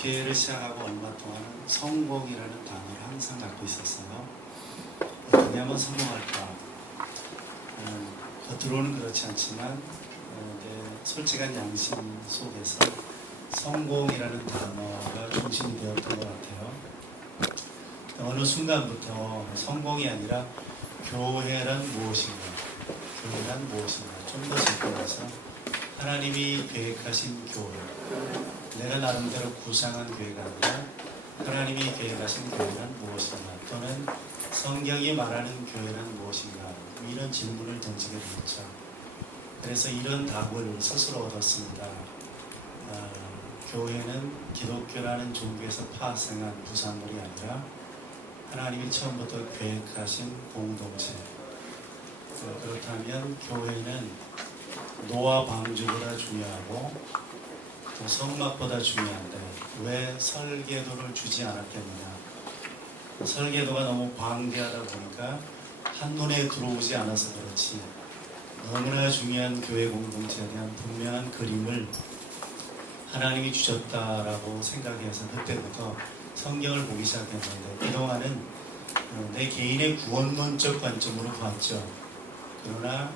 목회를 시작하고 얼마 동안은 성공이라는 단어를 항상 갖고 있었어요. 왜냐하면 성공할까? 겉으로는 그렇지 않지만 내 솔직한 양심 속에서 성공이라는 단어가 중심이 되었던 것 같아요. 어느 순간부터 성공이 아니라 교회란 무엇인가? 교회란 무엇인가? 좀 더 접근해서 하나님이 계획하신 교회, 내가 나름대로 구상한 교회가 아니라 하나님이 계획하신 교회란 무엇인가? 또는 성경이 말하는 교회란 무엇인가? 이런 질문을 던지게 되었죠. 그래서 이런 답을 스스로 얻었습니다. 교회는 기독교라는 종교에서 파생한 부산물이 아니라 하나님이 처음부터 계획하신 공동체. 그렇다면 교회는 노와 방주보다 중요하고 또 성막보다 중요한데 왜 설계도를 주지 않았겠느냐. 설계도가 너무 방대하다 보니까 한눈에 들어오지 않아서 그렇지 너무나 중요한 교회 공동체에 대한 분명한 그림을 하나님이 주셨다라고 생각해서 그때부터 성경을 보기 시작했는데 그동안은 내 개인의 구원론적 관점으로 봤죠. 그러나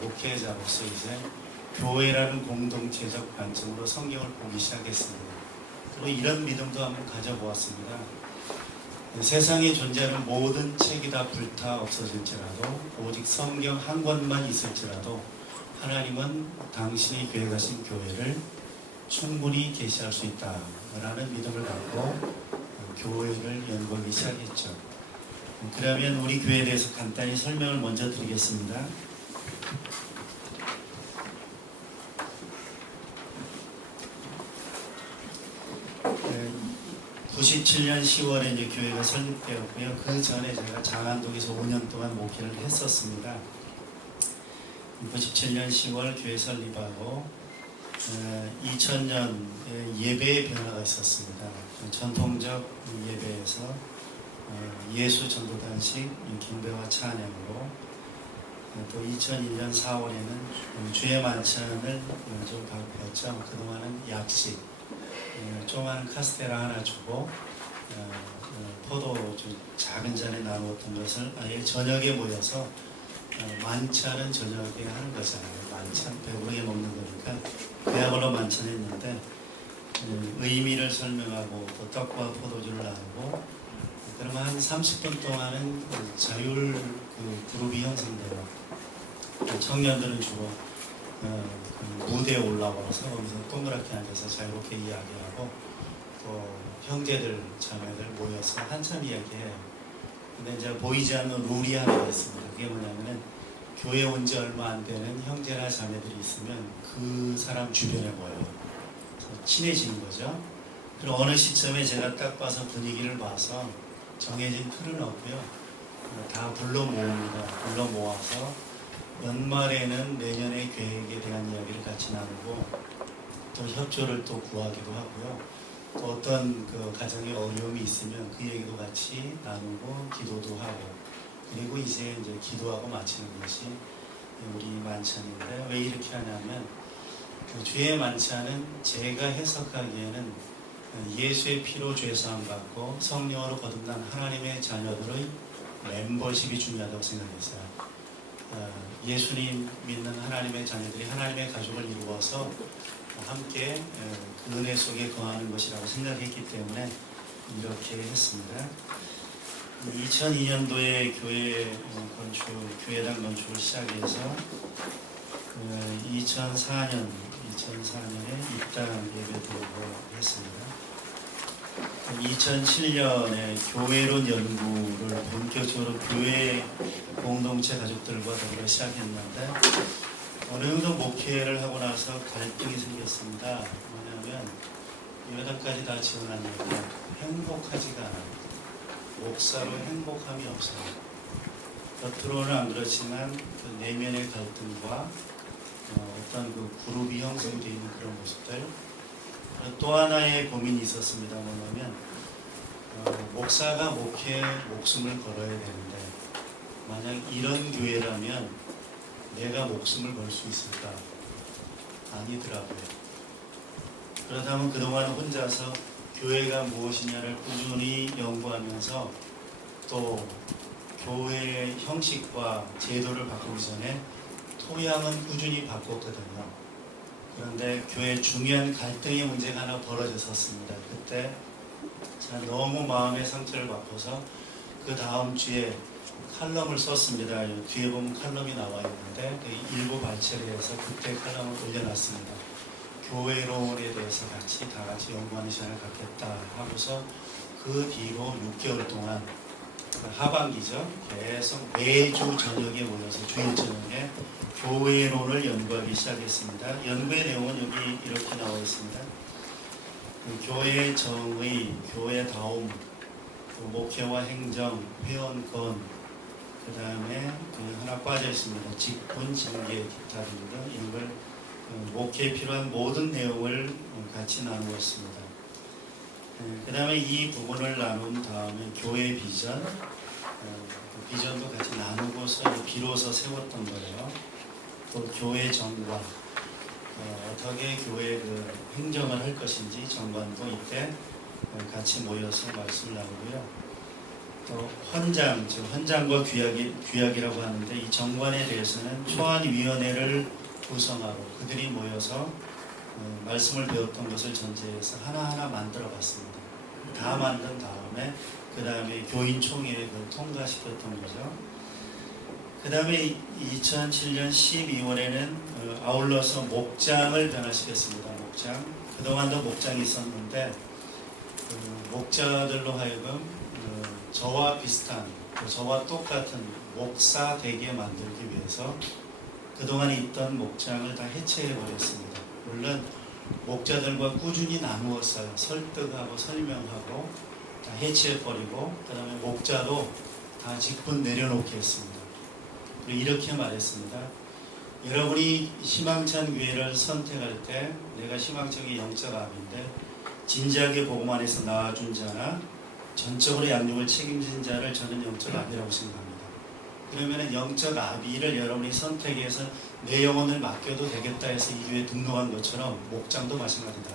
목회자로서 이제 교회라는 공동체적 관점으로 성경을 보기 시작했습니다. 그리고 이런 믿음도 한번 가져보았습니다. 세상에 존재하는 모든 책이 다 불타 없어질지라도 오직 성경 한 권만 있을지라도 하나님은 당신이 계획하신 교회를 충분히 계시할 수 있다라는 믿음을 갖고 교회를 연구하기 시작했죠. 그러면 우리 교회에 대해서 간단히 설명을 먼저 드리겠습니다. 97년 10월에 이제 교회가 설립되었고요. 그 전에 제가 장안동에서 5년 동안 목회를 했었습니다. 97년 10월 교회 설립하고 2000년에 예배의 변화가 있었습니다. 전통적 예배에서 예수 전도단식 경배와 찬양으로 또 2001년 4월에는 주의 만찬을 좀 바꿨죠. 그동안은 약식 조그만 카스테라 하나 주고 포도주 작은 잔에 나누었던 것을 아예 저녁에 모여서 만찬은 저녁에 하는 거잖아요. 만찬 배부르게 먹는 거니까 그야말로 만찬했는데 의미를 설명하고 또 떡과 포도주를 나누고 그러면 한 30분 동안은 자율 그룹이 형성돼요. 청년들은 주로 무대에 올라와서 거기서 동그랗게 앉아서 자유롭게 이야기하고 또 형제들 자매들 모여서 한참 이야기해요. 근데 이제 보이지 않는 룰이 하나 있습니다. 그게 뭐냐면은 교회 온 지 얼마 안 되는 형제나 자매들이 있으면 그 사람 주변에 모여요. 친해지는 거죠. 그리고 어느 시점에 제가 딱 봐서 분위기를 봐서 정해진 틀은 없고요. 다 불러 모읍니다. 불러 모아서 연말에는 내년의 계획에 대한 이야기를 같이 나누고 또 협조를 또 구하기도 하고요. 또 어떤 그 가정에 어려움이 있으면 그 얘기도 같이 나누고 기도도 하고 그리고 이제 기도하고 마치는 것이 우리 만찬인데 왜 이렇게 하냐면 그 주의 만찬은 제가 해석하기에는 예수의 피로 죄사함 받고 성령으로 거듭난 하나님의 자녀들의 멤버십이 중요하다고 생각했어요. 예수님 믿는 하나님의 자녀들이 하나님의 가족을 이루어서 함께 그 은혜 속에 거하는 것이라고 생각했기 때문에 이렇게 했습니다. 2002년도에 교회당 건축을 시작해서 2004년에 입당 예배 드리고 했습니다. 2007년에 교회론 연구를 본격적으로 교회 공동체 가족들과 더불어 시작했는데 어느 정도 목회를 하고 나서 갈등이 생겼습니다. 뭐냐면 8가지 다 지원하니까 행복하지가 않아요. 목사로 행복함이 없어요. 겉으로는 안 그렇지만 그 내면의 갈등과 어떤 그 그룹이 형성되어 있는 그런 모습들. 또 하나의 고민이 있었습니다. 뭐냐면 목사가 목회에 목숨을 걸어야 되는데 만약 이런 교회라면 내가 목숨을 걸 수 있을까? 아니더라고요. 그렇다면 그동안 혼자서 교회가 무엇이냐를 꾸준히 연구하면서 또 교회의 형식과 제도를 바꾸기 전에 토양은 꾸준히 바꿨거든요. 그런데 교회 중요한 갈등의 문제가 하나 벌어졌었습니다. 그때 제가 너무 마음의 상처를 받고서 그 다음 주에 칼럼을 썼습니다. 뒤에 보면 칼럼이 나와 있는데 그 일부 발췌를 해서 그때 칼럼을 올려놨습니다. 교회론에 대해서 다 같이 연구하는 시간을 갖겠다 하고서 그 뒤로 6개월 동안 하반기죠. 계속 매주 저녁에 모여서 주일 저녁에 교회론을 연구하기 시작했습니다. 연구의 내용은 여기 이렇게 나와 있습니다. 그 교회의 정의, 교회다움, 목회와 행정, 회원권, 그 다음에 하나 빠져 있습니다. 직분, 징계, 기타 등등 이런 걸 목회에 필요한 모든 내용을 같이 나누었습니다. 그 다음에 이 부분을 나눈 다음에 교회 비전, 그 비전도 같이 나누고서 비로소 세웠던 거예요. 또 교회 정관, 어떻게 교회 그 행정을 할 것인지 정관도 이때 같이 모여서 말씀을 나누고요. 또 헌장, 즉 헌장과 규약이라고 하는데 이 정관에 대해서는 초안위원회를 구성하고 그들이 모여서 말씀을 배웠던 것을 전제해서 하나하나 만들어 봤습니다. 다 만든 다음에 그 다음에 교인총회를 통과시켰던 거죠. 그 다음에 2007년 12월에는 아울러서 목장을 변화시켰습니다. 목장. 그동안도 목장이 있었는데 목자들로 하여금 저와 비슷한, 저와 똑같은 목사 되게 만들기 위해서 그동안에 있던 목장을 다 해체해버렸습니다. 물론 목자들과 꾸준히 나누었어요. 설득하고 설명하고 다 해체해버리고 그 다음에 목자도 다 직분 내려놓게 했습니다. 그리고 이렇게 말했습니다. 여러분이 희망찬 교회를 선택할 때 내가 희망적인 영적 아비인데 진지하게 복음 안에서 나와준 자나 전적으로 양육을 책임진 자를 저는 영적 아비라고 생각합니다. 그러면 영적 아비를 여러분이 선택해서 내 영혼을 맡겨도 되겠다 해서 이 교회에 등록한 것처럼 목장도 마찬가지다.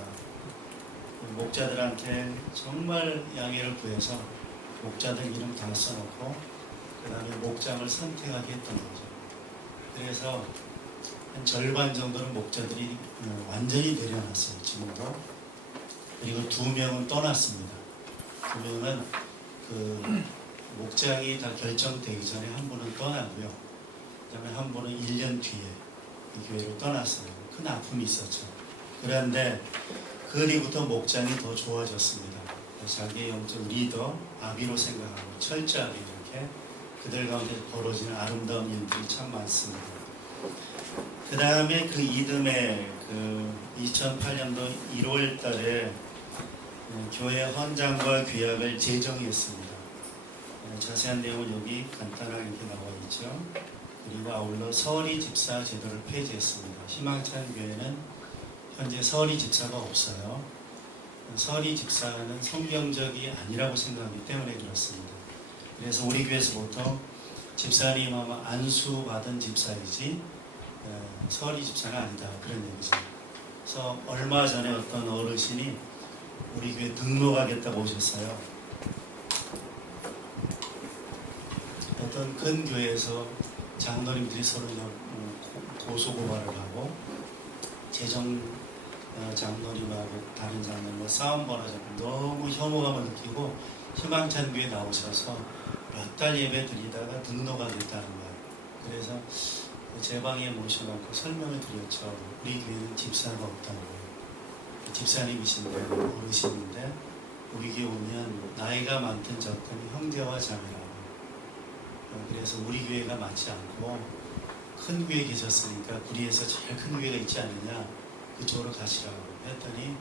목자들한테 정말 양해를 구해서 목자들 이름 다 써놓고 그 다음에 목장을 선택하게 했던 거죠. 그래서 한 절반 정도는 목자들이 완전히 내려놨어요. 지금도. 그리고 2명은 떠났습니다. 2명은 그 목장이 다 결정되기 전에 한 분은 떠나고요. 그 다음에 한 분은 1년 뒤에 이 교회로 떠났어요. 큰 아픔이 있었죠. 그런데 그 뒤부터 목장이 더 좋아졌습니다. 자기의 영적 리더, 아비로 생각하고 철저하게 이렇게 그들 가운데 벌어지는 아름다운 일들이 참 많습니다. 그 다음에 그 이듬해 2008년도 1월 달에 교회 헌장과 규약을 제정했습니다. 자세한 내용은 여기 간단하게 이렇게 나와 있죠. 그리고 아울러 서리 집사 제도를 폐지했습니다. 희망찬 교회는 현재 서리 집사가 없어요. 서리 집사는 성경적이 아니라고 생각하기 때문에 그렇습니다. 그래서 우리 교회에서 보통 집사님 아마 안수 받은 집사이지 서리 집사가 아니다 그런 얘기죠. 그래서 얼마 전에 어떤 어르신이 우리 교회 등록하겠다고 오셨어요. 어떤 큰 교회에서 장로님들이 서로 고소고발을 하고 재정 장로님하고 다른 장로님과 싸움 벌어졌고 너무 혐오감을 느끼고 희망찬 교회에 나오셔서 몇 달 예배 드리다가 등록하겠다는 거예요. 그래서 제 방에 모셔놓고 설명을 드렸죠. 우리 교회는 집사가 없다고. 집사님이신데 어르신인데 우리 교회 오면 나이가 많든 적든 형제와 자매라고. 그래서 우리 교회가 많지 않고 큰 교회에 계셨으니까 구리에서 제일 큰 교회가 있지 않느냐 그쪽으로 가시라고 했더니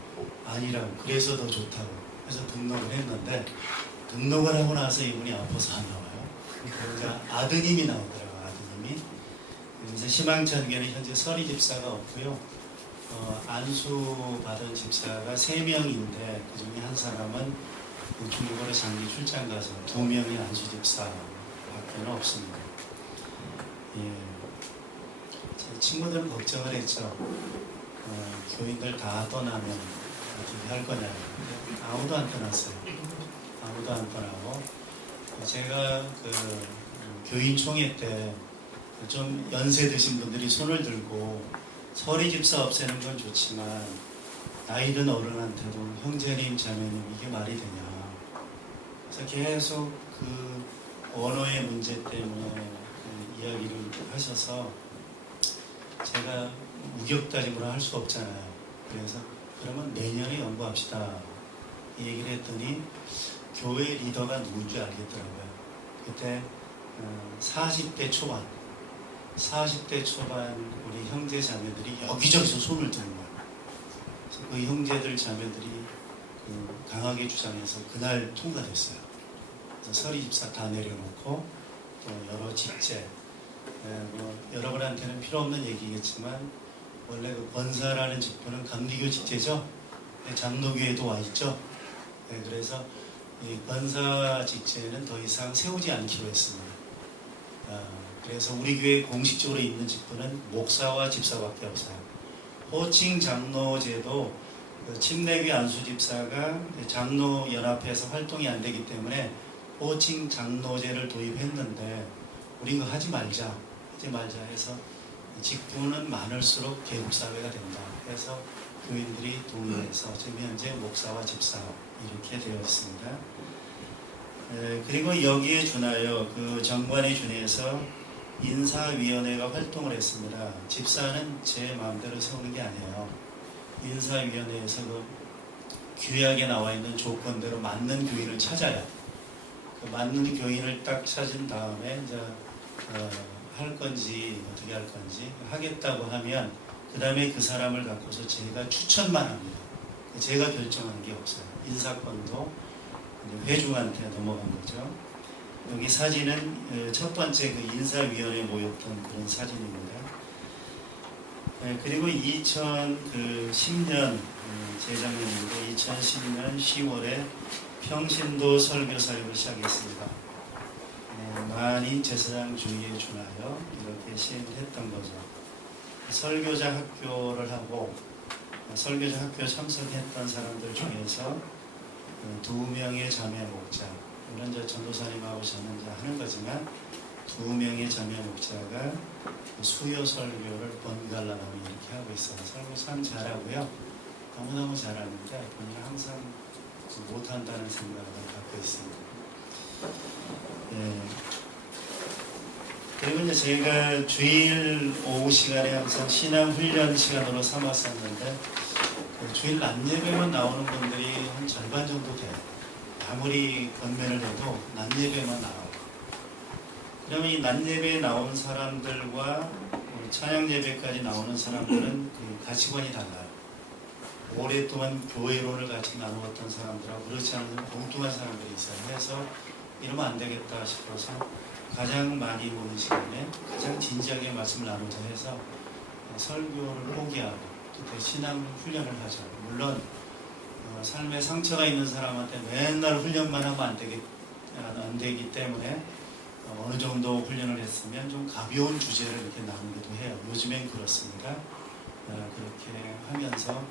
아니라고. 그래서 더 좋다고 해서 등록을 했는데 등록을 하고 나서 이분이 아파서 안 나와요. 그러니까 아드님이 나오더라고요. 아드님이. 그래서 희망찬 교회는 현재 서리 집사가 없고요. 안수 받은 집사가 3명인데 그 중에 한 사람은 중국으로 장기 출장 가서 2명이 안수 집사 밖에는 없습니다. 예. 제 친구들은 걱정을 했죠. 교인들 다 떠나면 어떻게 할 거냐. 아무도 안 떠났어요. 아무도 안 떠나고 제가 교인총회 때 좀 연세 드신 분들이 손을 들고 서리 집사 없애는 건 좋지만 나이 든 어른한테도 형제님 자매님 이게 말이 되냐. 그래서 계속 그 언어의 문제 때문에 이야기를 하셔서 제가 우격다짐으로 할 수 없잖아요. 그래서 그러면 내년에 연구합시다 이 얘기를 했더니 교회 리더가 누군지 알겠더라고요. 그때 40대 초반 우리 형제 자매들이 여기저기서 손을 드는 거예요. 그래서 그 형제들 자매들이 강하게 주장해서 그날 통과됐어요. 그래서 서리 집사 다 내려놓고 또 여러 직제, 뭐 여러분한테는 필요 없는 얘기겠지만 원래 그 권사라는 직분은 감리교 직제죠. 장로교에도 와 있죠. 그래서 이 권사 직제는 더 이상 세우지 않기로 했습니다. 그래서 우리 교회에 공식적으로 있는 직분은 목사와 집사밖에 없어요. 호칭 장로제도 침례교 안수 집사가 장로연합회에서 활동이 안 되기 때문에 호칭 장로제를 도입했는데 우리 그거 하지 말자 해서 직분은 많을수록 개국사회가 된다. 그래서 교인들이 동의해서 지금 현재 목사와 집사 이렇게 되어 있습니다. 그리고 여기에 준하여 그 정관에 준해서 인사위원회가 활동을 했습니다. 집사는 제 마음대로 세우는 게 아니에요. 인사위원회에서 그 규약에 나와 있는 조건대로 맞는 교인을 찾아야 그 맞는 교인을 딱 찾은 다음에 이제 할 건지 어떻게 할 건지 하겠다고 하면 그 다음에 그 사람을 갖고서 제가 추천만 합니다. 제가 결정하는 게 없어요. 인사권도 회중한테 넘어간 거죠. 여기 사진은 첫 번째 그 인사위원회에 모였던 그런 사진입니다. 그리고 2010년 재작년인데 2010년 10월에 평신도 설교 사역을 시작했습니다. 만인 제사장주의에 준하여 이렇게 시행을 했던 거죠. 설교자 학교를 하고 설교자 학교 참석했던 사람들 중에서 2명의 자매 목자, 물론 이제 전도사님하고 저는 이제 하는 거지만 2명의 자매 목자가 수요 설교를 번갈아가며 이렇게 하고 있어요. 설교 참 잘하고요. 너무너무 잘하는데 본인은 항상 못한다는 생각을 갖고 있습니다. 그리고 이제 저희가 주일 오후 시간에 항상 신앙 훈련 시간으로 삼았었는데 주일 낮 예배만 나오는 분들이 한 절반 정도 돼요. 아무리 권면을 해도 낮 예배만 나와요. 그러면 이 낮 예배에 나온 사람들과 찬양 예배까지 나오는 사람들은 그 가치관이 달라요. 오랫동안 교회론을 같이 나누었던 사람들하고 그렇지 않은 엉뚱한 사람들이 있어요. 그래서 이러면 안 되겠다 싶어서 가장 많이 보는 시간에 가장 진지하게 말씀을 나누자 해서 설교를 포기하고 그때 신앙 훈련을 하죠. 물론 삶에 상처가 있는 사람한테 맨날 훈련만 하면 안 되기 때문에 어느 정도 훈련을 했으면 좀 가벼운 주제를 이렇게 나누기도 해요. 요즘엔 그렇습니다. 그렇게 하면서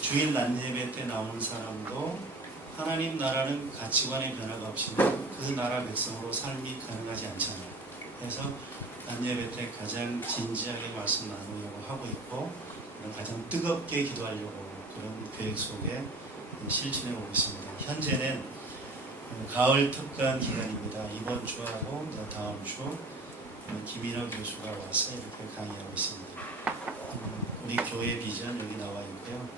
주일 낮 예배 때 나오는 사람도 하나님 나라는 가치관의 변화가 없이는 그 나라 백성으로 삶이 가능하지 않잖아요. 그래서 낮 예배 때 가장 진지하게 말씀 나누려고 하고 있고 가장 뜨겁게 기도하려고 그런 계획 속에 실천해 오고 있습니다. 현재는 가을 특강 기간입니다. 이번 주하고 다음 주 김인호 교수가 와서 이렇게 강의하고 있습니다. 우리 교회 비전 여기 나와 있고요.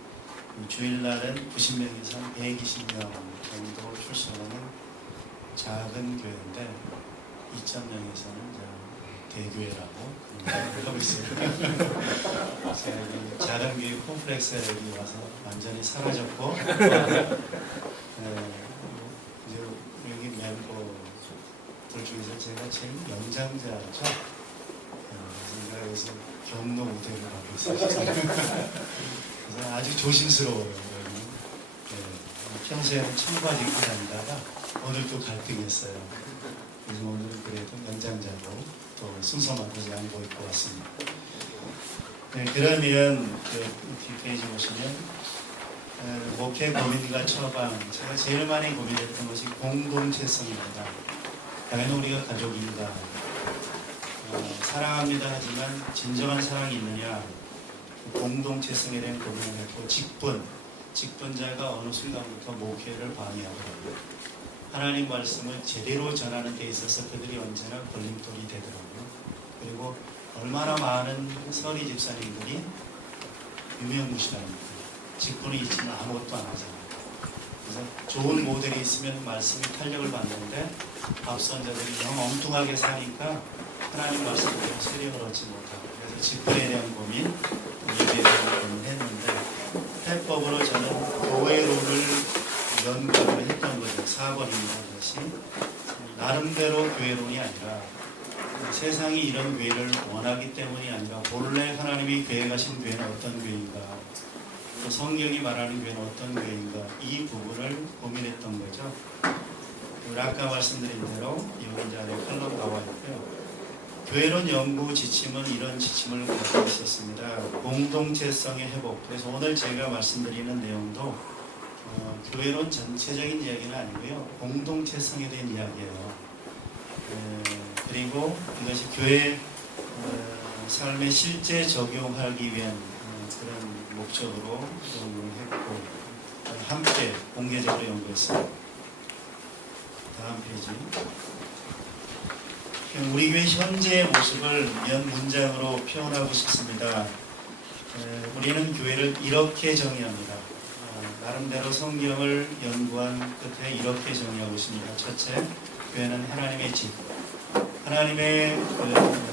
주일날은 90명에서 120명 정도 출석하는 작은 교회인데 2.0에서는 대교회라고 하고 있어요. 제가 작은 교회 콤플렉스가 여기 와서 완전히 사라졌고 여기 멤버들 중에서 제가 제일 연장자죠. 제가 여기서 경로 우대를 하고 있어요. 그래서 아주 조심스러워요. 평소에는 청바지 입고 다니다가 오늘 또 갈등했어요. 그래서 오늘은 그래도 연장자고 또 순서맞게 양복 입고 왔습니다. 그러면 뒷페이지 보시면 목회 고민과 처방, 제가 제일 많이 고민했던 것이 공동체성입니다. 과연 우리가 가족인가? 사랑합니다 하지만 진정한 사랑이 있느냐? 공동체성에 대한 고민을 했고, 직분자가 어느 순간부터 목회를 방해하더라고요. 하나님 말씀을 제대로 전하는 데 있어서 그들이 언제나 걸림돌이 되더라고요. 그리고 얼마나 많은 서리 집사님들이 유명무실합니다. 직분이 있지만 아무것도 안 하잖아요. 그래서 좋은 모델이 있으면 말씀이 탄력을 받는데 앞선자들이 너무 엉뚱하게 사니까 하나님 말씀대로 세력을 얻지 못하고, 그래서 직분에 대한 고민, 예배에 대한 고민을 했는데, 해법으로 저는 교회론을 연구를 했던 거죠. 4번입니다. 것이 나름대로 교회론이 아니라 세상이 이런 교회를 원하기 때문이 아니라 본래 하나님이 계획하신 교회는 어떤 교회인가, 또 성경이 말하는 교회는 어떤 교회인가, 이 부분을 고민했던 거죠. 아까 말씀드린 대로 여기 이제 안에 칼럼 나와 있고요. 교회론 연구 지침은 이런 지침을 갖고 있었습니다. 공동체성의 회복. 그래서 오늘 제가 말씀드리는 내용도 교회론 전체적인 이야기는 아니고요. 공동체성에 대한 이야기예요. 그리고 이것이 교회 삶에 실제 적용하기 위한 그런 목적으로 연구를 했고, 함께 공개적으로 연구했어요. 다음 페이지. 우리 교회 현재의 모습을 몇 문장으로 표현하고 싶습니다. 우리는 교회를 이렇게 정의합니다. 나름대로 성경을 연구한 끝에 이렇게 정의하고 있습니다. 첫째, 교회는 하나님의 집. 하나님의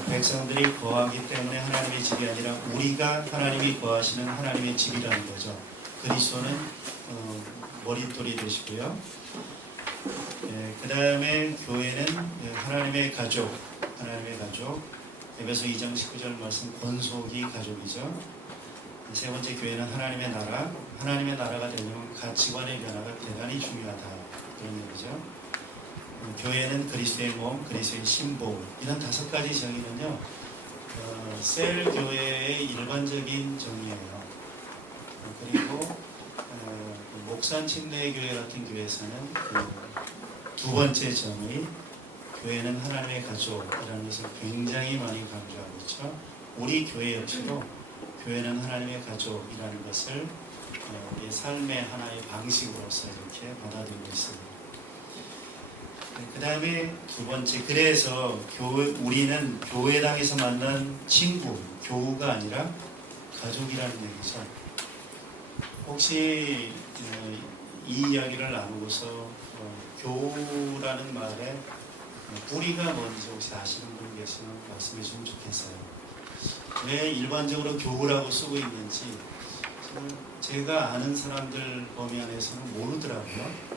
백성들이 거하기 때문에 하나님의 집이 아니라 우리가 하나님이 거하시는 하나님의 집이라는 거죠. 그리스도는 머릿돌이 되시고요. 그 다음에 교회는 하나님의 가족, 에베소 2장 19절 말씀, 권속이 가족이죠. 세 번째, 교회는 하나님의 나라. 하나님의 나라가 되려면 가치관의 변화가 대단히 중요하다, 그런 얘기죠. 교회는 그리스도의 몸, 그리스도의 신복. 이런 5가지 정의는요, 셀 교회의 일반적인 정의예요. 그리고 목산 침례교회 같은 교회에서는 두 번째 정의, 교회는 하나님의 가족이라는 것을 굉장히 많이 강조하고 있죠. 우리 교회 역시도 교회는 하나님의 가족이라는 것을 우리의 삶의 하나의 방식으로서 이렇게 받아들이고 있습니다. 그 다음에 두 번째, 그래서 우리는 교회당에서 만난 친구, 교우가 아니라 가족이라는 얘기죠. 혹시 이 이야기를 나누고서 교우라는 말에 뿌리가 뭔지 혹시 아시는 분 계시면 말씀해 주시면 좋겠어요. 왜 일반적으로 교우라고 쓰고 있는지 제가 아는 사람들 범위 안에서는 모르더라고요.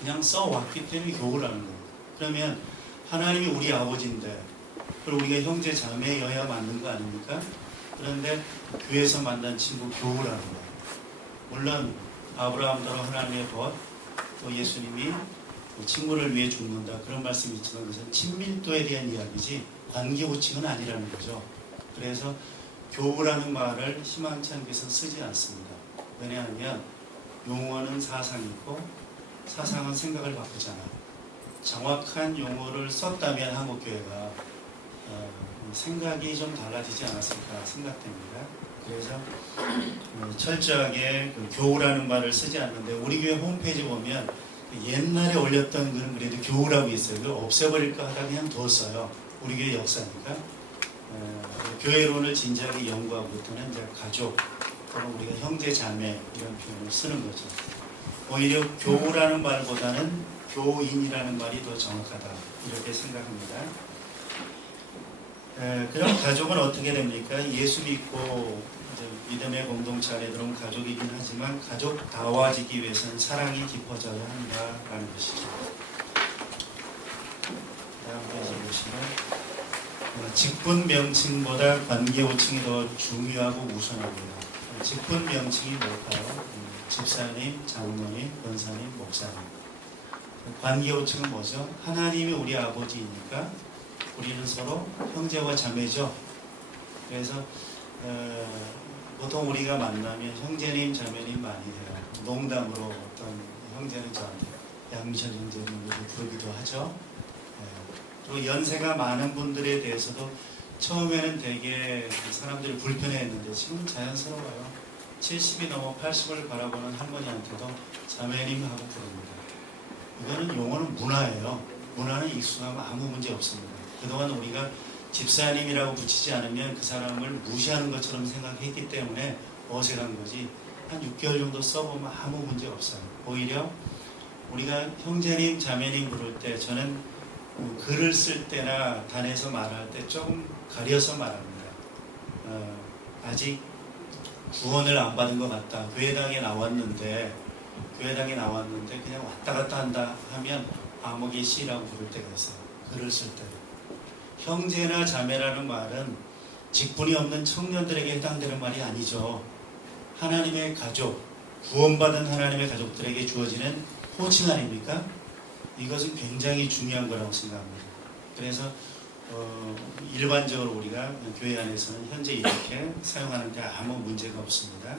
그냥 써왔기 때문에 교우라는 거예요. 그러면 하나님이 우리 아버지인데, 그리고 우리가 형제 자매여야 맞는 거 아닙니까? 그런데 교회에서 만난 친구 교우라는 거예요. 물론 아브라함대로 하나님의 벗, 또 예수님이 친구를 위해 죽는다, 그런 말씀이 있지만 그것은 친밀도에 대한 이야기지 관계 호칭은 아니라는 거죠. 그래서 교우라는 말을 희망치 않게 해서 쓰지 않습니다. 왜냐하면 용어는 사상이고 사상은 생각을 바꾸잖아요. 정확한 용어를 썼다면 한국교회가 생각이 좀 달라지지 않았을까 생각됩니다. 그래서 철저하게 교우라는 말을 쓰지 않는데, 우리 교회 홈페이지 보면 옛날에 올렸던 그런 글에도 교우라고 있어요. 그걸 없애버릴까 하다 그냥 뒀어요. 우리 교회 역사니까. 교회론을 진지하게 연구하고부터는 이제 가족 또는 우리가 형제 자매 이런 표현을 쓰는 거죠. 오히려 교우라는 말보다는 교인이라는 말이 더 정확하다, 이렇게 생각합니다. 그럼 가족은 어떻게 됩니까? 예수 믿고 이제 믿음의 공동체 안에 들어온 가족이긴 하지만 가족다워지기 위해서는 사랑이 깊어져야 한다라는 것이죠. 다음 페이지 보시면 직분 명칭보다 관계 호칭이 더 중요하고 우선합니다. 직분 명칭이 뭘까요? 집사님, 장로님, 권사님, 목사님. 관계 호칭은 뭐죠? 하나님이 우리 아버지이니까 우리는 서로 형제와 자매죠. 그래서 보통 우리가 만나면 형제님, 자매님 많이 해요. 농담으로 어떤 형제는 저한테 양미션 형제는 이렇게 부르기도 하죠. 또 연세가 많은 분들에 대해서도 처음에는 되게 사람들이 불편해했는데 지금은 자연스러워요. 70이 넘어 80을 바라보는 할머니한테도 자매님 하고 부릅니다. 이거는 용어는 문화예요. 문화는 익숙하면 아무 문제 없습니다. 그동안 우리가 집사님이라고 붙이지 않으면 그 사람을 무시하는 것처럼 생각했기 때문에 어색한 거지, 한 6개월 정도 써보면 아무 문제 없어요. 오히려 우리가 형제님, 자매님 부를 때 저는 글을 쓸 때나 단에서 말할 때 조금 가려서 말합니다. 아직 구원을 안 받은 것 같다. 교회당에 나왔는데 그냥 왔다 갔다 한다 하면 아무개 씨라고 부를 때가 있어요. 글을 쓸 때. 형제나 자매라는 말은 직분이 없는 청년들에게 해당되는 말이 아니죠. 하나님의 가족, 구원받은 하나님의 가족들에게 주어지는 호칭 아닙니까? 이것은 굉장히 중요한 거라고 생각합니다. 그래서 일반적으로 우리가 교회 안에서는 현재 이렇게 사용하는데 아무 문제가 없습니다.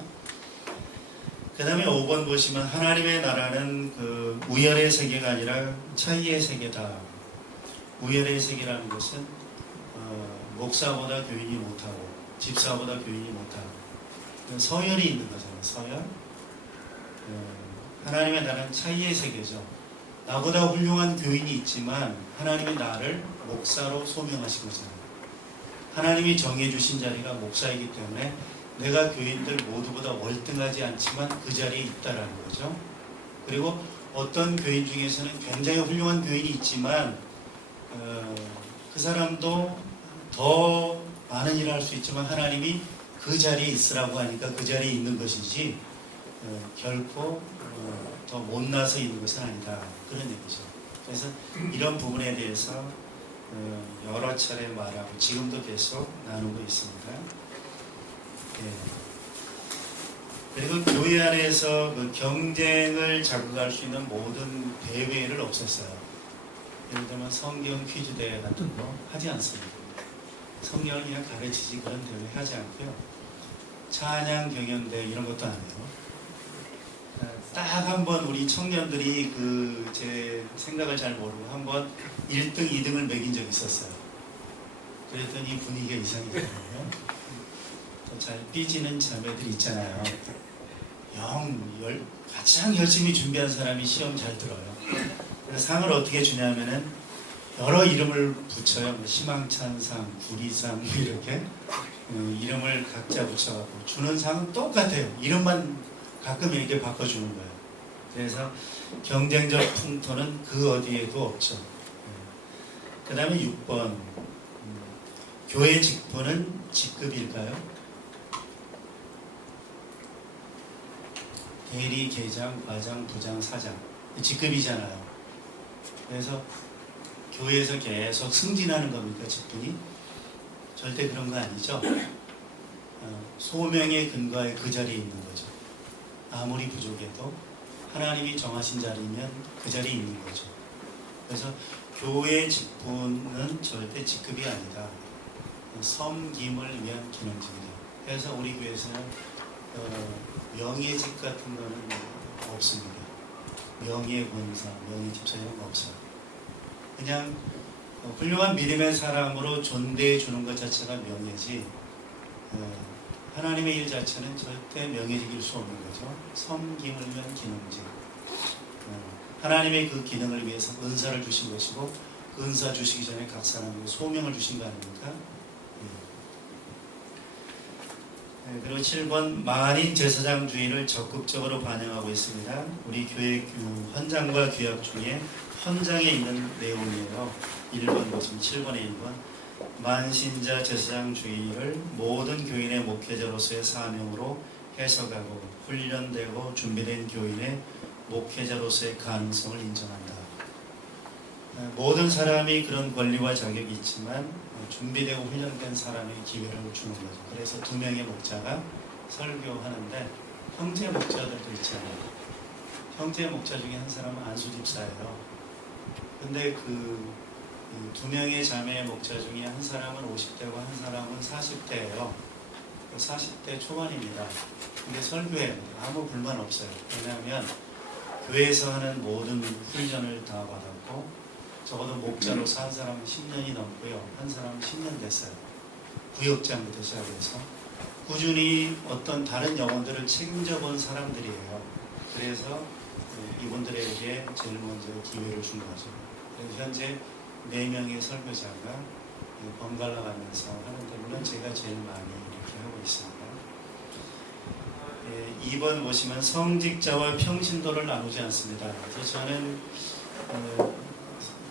그 다음에 5번 보시면 하나님의 나라는 그 우열의 세계가 아니라 차이의 세계다. 우열의 세계라는 것은 목사보다 교인이 못하고 집사보다 교인이 못하고 서열이 있는 거잖아요. 서열. 하나님의 나라는 차이의 세계죠. 나보다 훌륭한 교인이 있지만 하나님이 나를 목사로 소명하신 거잖아요. 하나님이 정해주신 자리가 목사이기 때문에 내가 교인들 모두보다 월등하지 않지만 그 자리에 있다라는 거죠. 그리고 어떤 교인 중에서는 굉장히 훌륭한 교인이 있지만 그 사람도 더 많은 일을 할 수 있지만 하나님이 그 자리에 있으라고 하니까 그 자리에 있는 것이지 결코 더 못나서 있는 것은 아니다. 그런 얘기죠. 그래서 이런 부분에 대해서 여러 차례 말하고 지금도 계속 나누고 있습니다. 그리고 교회 안에서 그 경쟁을 자극할 수 있는 모든 대회를 없앴어요. 예를 들면 성경 퀴즈 대회 같은 거 하지 않습니다. 성경을 그냥 가르치지 그런 대회 하지 않고요. 찬양 경연대 이런 것도 안 해요. 딱 한번 우리 청년들이 제 생각을 잘 모르고 한번 1등, 2등을 매긴 적이 있었어요. 그랬더니 분위기가 이상해졌거든요. 잘 삐지는 자매들 있잖아요. 가장 열심히 준비한 사람이 시험 잘 들어요. 그래서 상을 어떻게 주냐면은 여러 이름을 붙여요. 희망찬상, 구리상 이렇게 이름을 각자 붙여갖고 주는 상은 똑같아요. 이름만 가끔 이렇게 바꿔주는 거예요. 그래서 경쟁적 풍토는 그 어디에도 없죠. 그 다음에 6번 교회 직분은 직급일까요? 대리, 계장, 과장, 부장, 사장 직급이잖아요. 그래서 교회에서 계속 승진하는 겁니까? 직분이? 절대 그런 거 아니죠. 소명의 근거에 그 자리에 있는 거죠. 아무리 부족해도 하나님이 정하신 자리면 그 자리에 있는 거죠. 그래서 교회 직분은 절대 직급이 아니다. 섬김을 위한 기능직이다. 그래서 우리 교회에서는 명예직 같은 거는 없습니다. 명예권사, 명예집사 이런 거 없어요. 그냥 훌륭한 믿음의 사람으로 존대해 주는 것 자체가 명예지 하나님의 일 자체는 절대 명예직일 수 없는 거죠. 섬김을 위한 기능직. 하나님의 그 기능을 위해서 은사를 주신 것이고 그 은사 주시기 전에 각 사람에게 소명을 주신 거 아닙니까? 그리고 7번 만인 제사장주의를 적극적으로 반영하고 있습니다. 우리 교회 헌장과 규약 중에 헌장에 있는 내용이에요. 1번 보시면 7번에 1번 만신자 제사장주의를 모든 교인의 목회자로서의 사명으로 해석하고 훈련되고 준비된 교인의 목회자로서의 가능성을 인정한다. 모든 사람이 그런 권리와 자격이 있지만 준비되고 훈련된 사람에게 기회를 주는 거죠. 그래서 2명의 목자가 설교하는데 형제 목자들도 있잖아요. 형제 목자 중에 한 사람은 안수 집사예요. 근데 2명의 자매의 목자 중에 한 사람은 50대고 한 사람은 40대예요. 40대 초반입니다. 근데 설교에 아무 불만 없어요. 왜냐하면 교회에서 하는 모든 훈련을 다 받았고, 적어도 목자로서 한 사람은 10년이 넘고요. 한 사람은 10년 됐어요. 구역장부터 시작해서 꾸준히 어떤 다른 영혼들을 책임져 본 사람들이에요. 그래서 이분들에게 제일 먼저 기회를 준 거죠. 그래서 현재 4명의 설교자가 번갈아 가면서 하는데, 물론 제가 제일 많이 이렇게 하고 있습니다. 2번 보시면 성직자와 평신도를 나누지 않습니다. 그래서 저는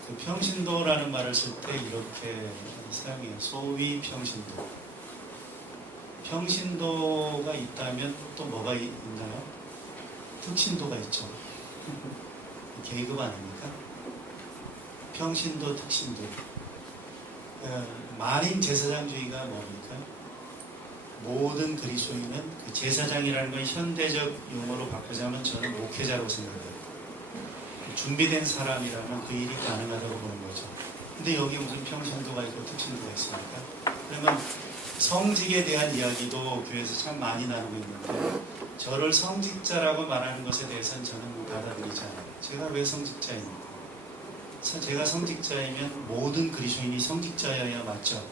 그 평신도라는 말을 쓸 때 이렇게 사용해요. 소위 평신도. 평신도가 있다면 또 뭐가 있나요? 특신도가 있죠. 계급 아닙니까? 평신도, 특신도. 만인 제사장주의가 뭡니까? 모든 그리스도인은 그 제사장이라는 건 현대적 용어로 바꾸자면 저는 목회자로 생각해요. 준비된 사람이라면 그 일이 가능하다고 보는 거죠. 근데 여기 무슨 평신도가 있고 특신도가 있습니까? 그러면 성직에 대한 이야기도 교회에서 참 많이 나누고 있는데, 저를 성직자라고 말하는 것에 대해서는 저는 받아들이지 않아요. 제가 왜 성직자입니까? 제가 성직자이면 모든 그리스도인이 성직자여야 맞죠?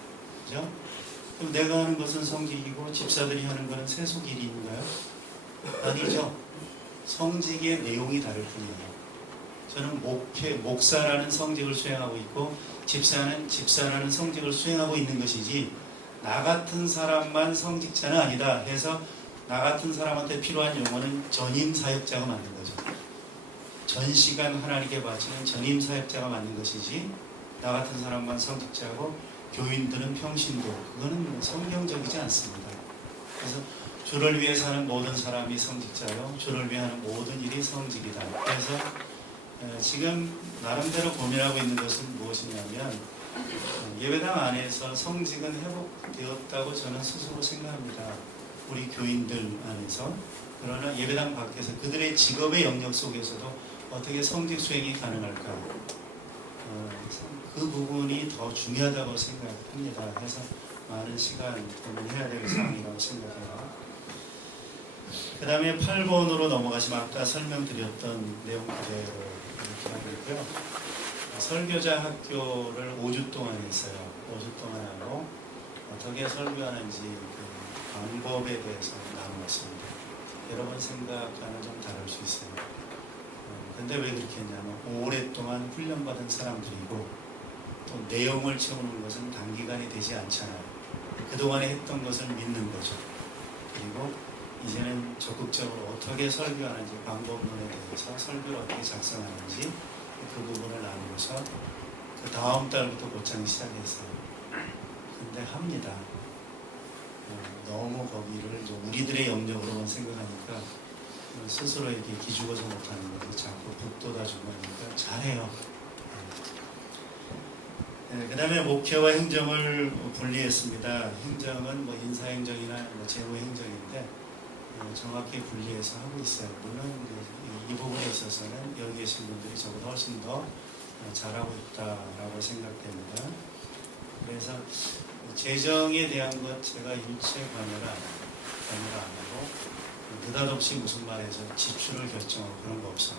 그죠? 그럼 내가 하는 것은 성직이고 집사들이 하는 것은 세속일인가요? 아니죠. 성직의 내용이 다를 뿐이에요. 저는 목사라는 성직을 수행하고 있고, 집사라는 성직을 수행하고 있는 것이지, 나 같은 사람만 성직자는 아니다 해서 나 같은 사람한테 필요한 용어는 전임 사역자가 맞는 거죠. 전 시간 하나님께 바치는 전임 사역자가 맞는 것이지, 나 같은 사람만 성직자고 교인들은 평신도, 그거는 성경적이지 않습니다. 그래서 주를 위해 사는 모든 사람이 성직자요, 주를 위해 하는 모든 일이 성직이다. 그래서 지금 나름대로 고민하고 있는 것은 무엇이냐면, 예배당 안에서 성직은 회복되었다고 저는 스스로 생각합니다. 우리 교인들 안에서. 그러나 예배당 밖에서 그들의 직업의 영역 속에서도 어떻게 성직 수행이 가능할까? 그 부분이 더 중요하다고 생각합니다. 그래서 많은 시간 고민해야 될 사항이라고 생각해요. 그 다음에 8번으로 넘어가시면 아까 설명드렸던 내용 그대로 이렇게 하고 있고요. 설교자 학교를 5주 동안 했어요. 5주 동안 하고 어떻게 설교하는지 그 방법에 대해서 나누었습니다. 여러분 생각과는 좀 다를 수 있어요. 근데 왜 그렇게 했냐면, 오랫동안 훈련받은 사람들이고, 또 내용을 채우는 것은 단기간에 되지 않잖아요. 그동안에 했던 것을 믿는 거죠. 그리고 이제는 적극적으로 어떻게 설교하는지, 방법론에 대해서 설교를 어떻게 작성하는지 그 부분을 나누고서 그 다음 달부터 곧장 시작했어요. 근데 합니다. 너무 거기를 좀 우리들의 영역으로만 생각하니까 스스로에게 기죽어서 못하는 거죠. 자꾸 북돋아주고 하니까 잘해요. 그 다음에 목회와 행정을 분리했습니다. 행정은 뭐 인사행정이나 뭐 재무행정인데 정확히 분리해서 하고 있어요. 물론 이 부분에 있어서는 여기 계신 분들이 저보다 훨씬 더 잘하고 있다라고 생각됩니다. 그래서 재정에 대한 것 제가 일체 관여를 안 하고, 느닷없이 무슨 말해서 지출을 결정하고 그런 거 없어요.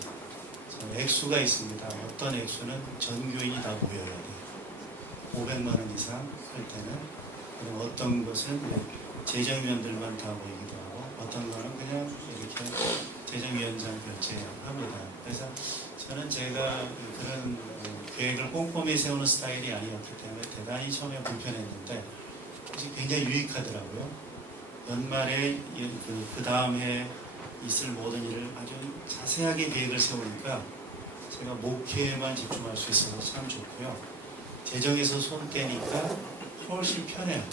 액수가 있습니다. 어떤 액수는 전 교인이 다 모여야 돼요. 500만 원 이상 할 때는. 그리고 어떤 것은 재정위원들만 다 모이기도 하고, 어떤 거는 그냥 이렇게 재정위원장 결제합니다. 그래서 저는 제가 그런 계획을 꼼꼼히 세우는 스타일이 아니었기 때문에 대단히 처음에 불편했는데 굉장히 유익하더라고요. 연말에 그 다음 해 있을 모든 일을 아주 자세하게 계획을 세우니까 제가 목회에만 집중할 수 있어서 참 좋고요. 재정에서 손 떼니까 훨씬 편해요.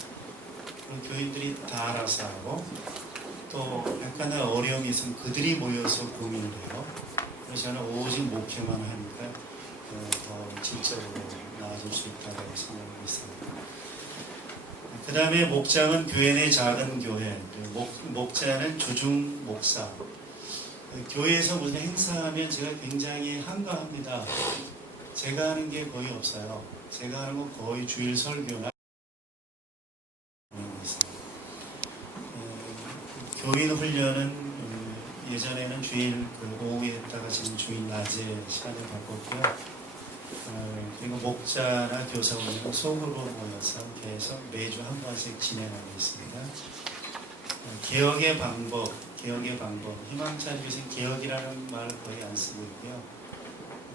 교인들이 다 알아서 하고, 또 약간의 어려움이 있으면 그들이 모여서 고민을 해요. 그래서 저는 오직 목회만 하니까 더 질적으로 나아질 수 있다고 생각하고 있습니다. 그 다음에 목장은 교회 내 작은 교회, 목자는 주중 목사. 교회에서 무슨 행사하면 제가 굉장히 한가합니다. 제가 하는 게 거의 없어요. 제가 하는 건 거의 주일 설교나 이번에는 주일 그 오후에 했다가 지금 주일 낮에 시간을 바꿨고요. 그리고 목자나 교사원은 소그룹 모여서 계속 매주 한 번씩 진행하고 있습니다. 개혁의 방법, 희망찬 교회는 개혁이라는 말을 거의 안 쓰고 있고요.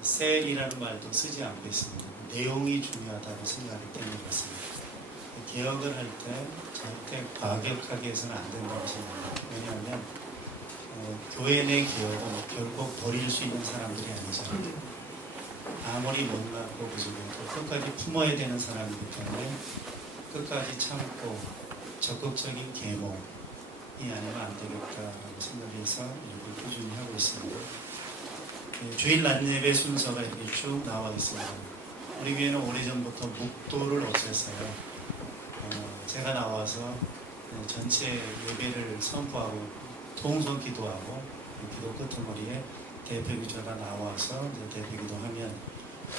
셀이라는 말도 쓰지 않고 있습니다. 내용이 중요하다고 생각하기 때문에 그렇습니다. 개혁을 할 때 절대 과격하게 해서는 안 된다고 생각합니다. 왜냐하면 교회 내 개혁은 결국 버릴 수 있는 사람들이 아니잖아요. 아무리 못났고 부족해도 끝까지 품어야 되는 사람이기 때문에 끝까지 참고 적극적인 계몽이 아니면 안 되겠다라고 생각해서 이렇게 꾸준히 하고 있습니다. 주일 낮 예배 순서가 이렇게 쭉 나와 있습니다. 우리 교회는 오래전부터 묵도를 없앴어요. 제가 나와서 전체 예배를 선포하고 통성 기도하고 기도 끄트머리에 대표기도가 나와서 대표기도하면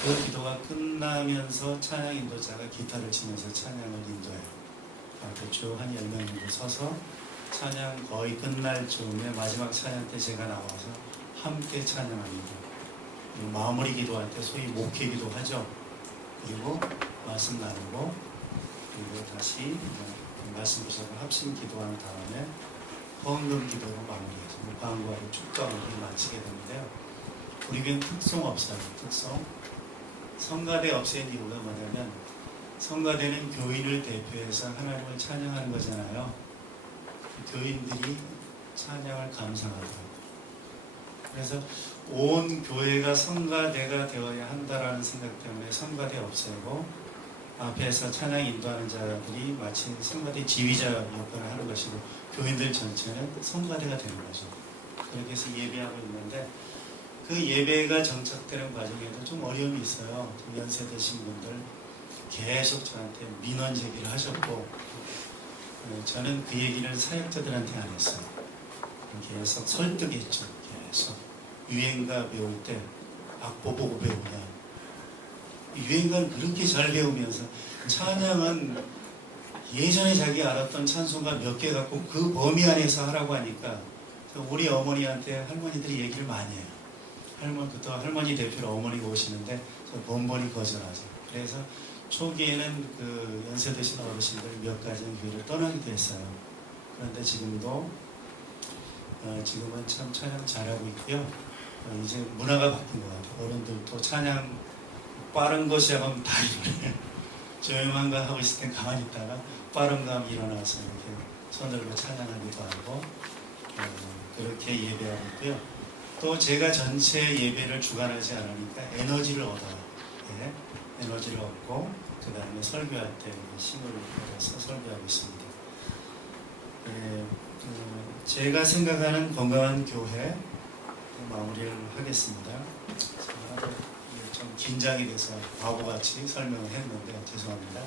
그 기도가 끝나면서 찬양 인도자가 기타를 치면서 찬양을 인도해요. 대충 한 10명 정도 서서 찬양 거의 끝날 즈음에 마지막 찬양 때 제가 나와서 함께 찬양합니다. 마무리 기도할 때 소위 목회 기도하죠. 그리고 말씀 나누고 그리고 다시 말씀 부서고 합심 기도한 다음에 헌금 기도로 마무리해서 광고하고 축가를 마치게 되는데요. 우리 교회는 특성 없어요. 특성. 성가대 없앤 이유가 뭐냐면 성가대는 교인을 대표해서 하나님을 찬양하는 거잖아요. 교인들이 찬양을 감상하더라고요. 그래서 온 교회가 성가대가 되어야 한다라는 생각 때문에 성가대 없애고 앞에서 찬양 인도하는 자들이 마치 성가대 지휘자 역할을 하는 것이고 교인들 전체는 성가대가 되는 거죠. 그렇게 해서 예배하고 있는데 그 예배가 정착되는 과정에도 좀 어려움이 있어요. 연세 드신 분들 계속 저한테 민원 제기를 하셨고 저는 그 얘기를 사역자들한테 안 했어요. 계속 설득했죠. 계속 유행가 배울 때 악보 보고 배우냐. 유행가를 그렇게 잘 배우면서 찬양은 예전에 자기 알았던 찬송가 몇 개 갖고 그 범위 안에서 하라고 하니까 우리 어머니한테 할머니들이 얘기를 많이 해요. 그때 할머니 대표로 어머니가 오시는데 저 번번이 거절하죠. 그래서 초기에는 그 연세 드신 어르신들 몇 가지는 교회를 떠나기도 했어요. 그런데 지금은 참 찬양 잘하고 있고요. 이제 문화가 바뀐 것 같아요. 어른들도 찬양 빠른 거 시작하면 다 일어나요. 조용한 거 하고 있을 땐 가만히 있다가 빠른 거 하면 일어나서 이렇게 손들고 찬양하기도 하고 그렇게 예배하고 있고요. 또 제가 전체 예배를 주관하지 않으니까 에너지를 얻어요. 네, 에너지를 얻고 그 다음에 설교할 때 힘을 얻어서 설교하고 있습니다. 제가 생각하는 건강한 교회 마무리를 하겠습니다. 좀 긴장이 돼서 바보같이 설명을 했는데 죄송합니다.